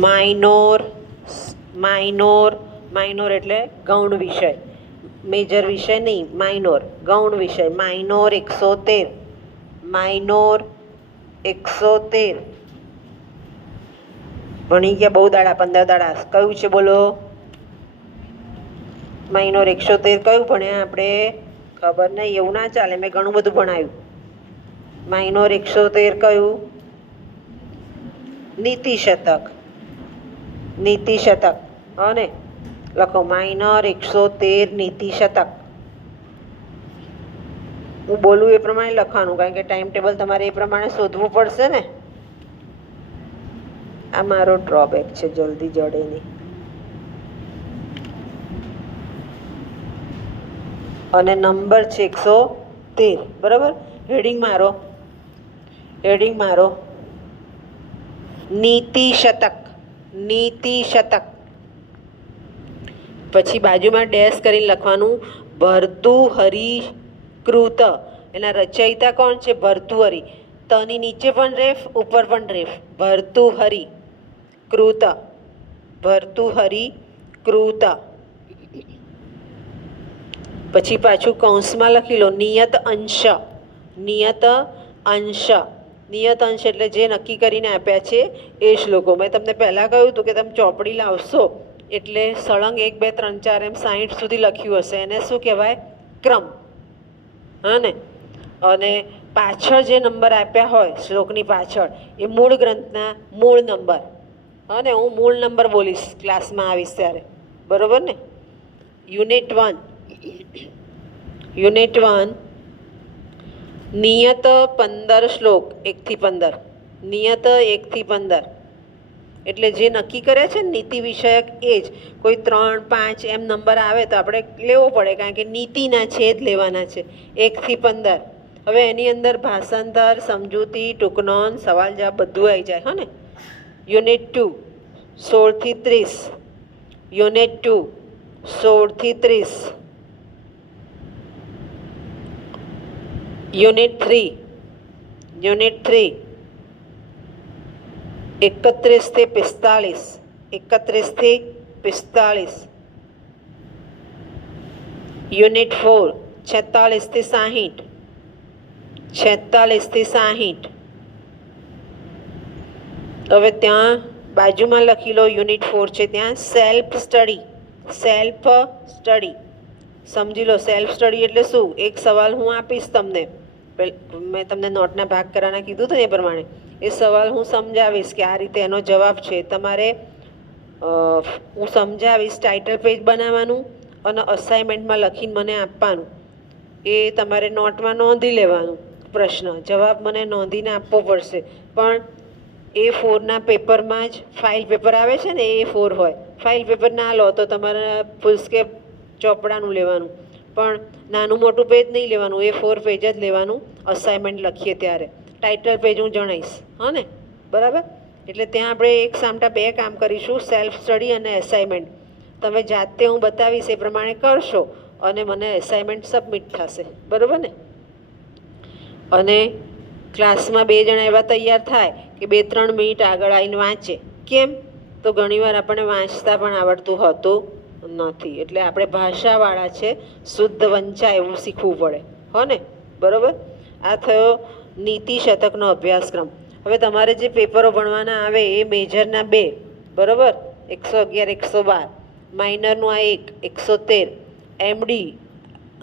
Minor minor minor એટલે ગૌણ વિષય, મેજર વિષય નહીં, માઇનોર ગૌણ વિષય. Minor 113, minor 113. ભણી ગયા બહુ દાડા, 15 દાડા. કયું છે બોલો? માઇનોર 113 કયું ભણ્યા આપણે? ખબર નહીં, એવું ના ચાલે, મેં ઘણું બધું ભણાવ્યું. માઇનોર 113 કયું? નીતિ શતક. નીતિ શતક. હા ને, લખો માઇનોર 113 નીતિ શતક. હું બોલું એ પ્રમાણે લખવાનું, કારણ કે ટાઈમ ટેબલ તમારે એ પ્રમાણે શોધવું પડશે ને. આ મારો ડ્રોબેક છે, જલ્દી જડે નહીં. અને નંબર છે 113, બરાબર. હેડિંગ મારો, હેડિંગ મારો નીતિ શતક. નીતિ શતક. પછી બાજુમાં ડેશ કરીને લખવાનું ભર્તુહરિ કૃત. એના રચયિતા કોણ છે? ભર્તુહરિ. તની નીચે પણ રેફ, ઉપર પણ રેફ. ભર્તુહરિ કૃત. ભર્તુહરિ કૃત. પછી પાછું કૌંસમાં લખી લો નિયત અંશ. નિયત અંશ. નિયત અંશ એટલે જે નક્કી કરીને આપ્યા છે એ શ્લોકો. મેં તમને પહેલાં કહ્યું હતું કે તમે ચોપડી લાવશો એટલે સળંગ 1 2 3 4 એમ 60 સુધી લખ્યું હશે, એને શું કહેવાય? ક્રમ. હા ને. અને પાછળ જે નંબર આપ્યા હોય શ્લોકની પાછળ એ મૂળ ગ્રંથના મૂળ નંબર. હા ને, હું મૂળ નંબર બોલીશ ક્લાસમાં આવીશ ત્યારે, બરાબર ને. યુનિટ 1, યુનિટ 1 નિયત 15 શ્લોક 1 થી 15. નિયત 1 થી 15 એટલે જે નક્કી કરે છે નીતિ વિષયક એ જ. કોઈ 3 5 એમ નંબર આવે તો આપણે લેવો પડે, કારણ કે નીતિના છે જ લેવાના છે. 1 થી 15. હવે એની અંદર ભાષાંતર, સમજૂતી, ટૂંકનોંધ, સવાલ જવાબ બધું આવી જાય. હા ને. યુનિટ 2 16 થી 30. યુનિટ 2 16 થી 30. યુનિટ 3, યુનિટ 3 31 થી 45. 31 થી 45. યુનિટ 4 46 થી 60. 46 થી 60. હવે ત્યાં બાજુમાં લખી લો યુનિટ 4 છે ત્યાં સેલ્ફ સ્ટડી. સેલ્ફ સ્ટડી સમજી લો. સેલ્ફ સ્ટડી એટલે શું? એક સવાલ હું આપીશ તમને, મેં તમને નોટના ભાગ કરવાના કીધું હતું ને એ પ્રમાણે. એ સવાલ હું સમજાવીશ કે આ રીતે એનો જવાબ છે. તમારે હું સમજાવીશ, ટાઇટલ પેજ બનાવવાનું અને અસાઇનમેન્ટમાં લખીને મને આપવાનું. એ તમારે નોટમાં નોંધી લેવાનું. પ્રશ્ન જવાબ મને નોંધીને આપવો પડશે. પણ A4ના પેપરમાં જ ફાઇલ પેપર આવે છે ને, A4 હોય. ફાઇલ પેપર ના લો તો તમારે ફૂલસ્કેપ ચોપડાનું લેવાનું, પણ નાનું મોટું પેજ નહીં લેવાનું, A4 પેજ જ લેવાનું. અસાઇનમેન્ટ લખીએ ત્યારે ટાઇટલ પેજ હું જણાવીશ. હા ને, બરાબર. એટલે ત્યાં આપણે એક સામટા 2 કામ કરીશું, સેલ્ફ સ્ટડી અને એસાઇનમેન્ટ. તમે જાતે હું બતાવીશ એ પ્રમાણે કરશો અને મને એસાઇનમેન્ટ સબમિટ થશે, બરાબર ને. અને ક્લાસમાં 2 જણા એવા તૈયાર થાય કે 2-3 મિનિટ આગળ આવીને વાંચે. કેમ? તો ઘણીવાર આપણને વાંચતા પણ આવડતું હોતું નથી. એટલે આપણે ભાષાવાળા છે, શુદ્ધ વંચાય એવું શીખવું પડે. હો ને, બરાબર. આ થયો નીતિ શતકનો અભ્યાસક્રમ. હવે તમારે જે પેપરો ભણવાના આવે એ મેજરના 2, બરાબર. 111 112. માઇનરનું આ 1 113. MD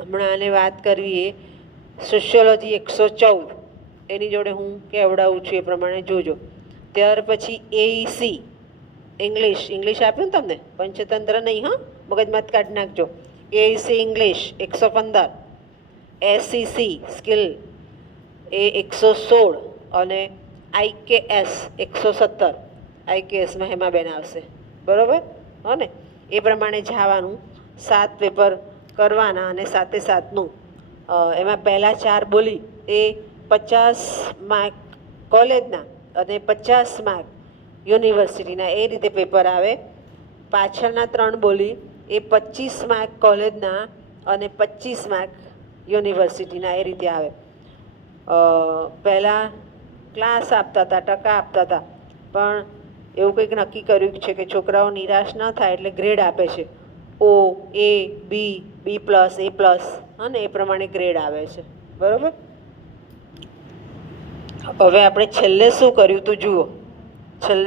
હમણાં આને વાત કરવી એ સોશિયોલોજી 114. એની જોડે હું કેવડાવું છું એ પ્રમાણે જોજો. ત્યાર પછી AEC ઇંગ્લિશ. ઇંગ્લિશ આપ્યું ને તમને, પંચતંત્ર નહીં. હા, મગજમાં જ કાઢી નાખજો. AEC English 115. SEC સ્કિલ એ 116 અને IKS 117. IKSમાં હેમાબેન આવશે, બરાબર. હો ને, એ પ્રમાણે જવાનું. 7 પેપર કરવાના અને સાથે સાથનું એમાં પહેલાં 4 બોલી એ 50 માર્ક કોલેજના અને 50 માર્ક યુનિવર્સિટીના, એ રીતે પેપર આવે. પાછળના 3 બોલી એ 25 માર્ક કોલેજના અને 25 માર્ક યુનિવર્સિટીના, એ રીતે આવે. પહેલાં ક્લાસ આપતા હતા, ટકા આપતા હતા, પણ એવું કંઈક નક્કી કર્યું છે કે છોકરાઓ નિરાશ ન થાય એટલે ગ્રેડ આપે છે. O, A, B, B+, A+, અને એ પ્રમાણે ગ્રેડ આવે છે. બરાબર. હવે આપણે છેલ્લે શું કર્યું તું જુઓ. છેલ્લે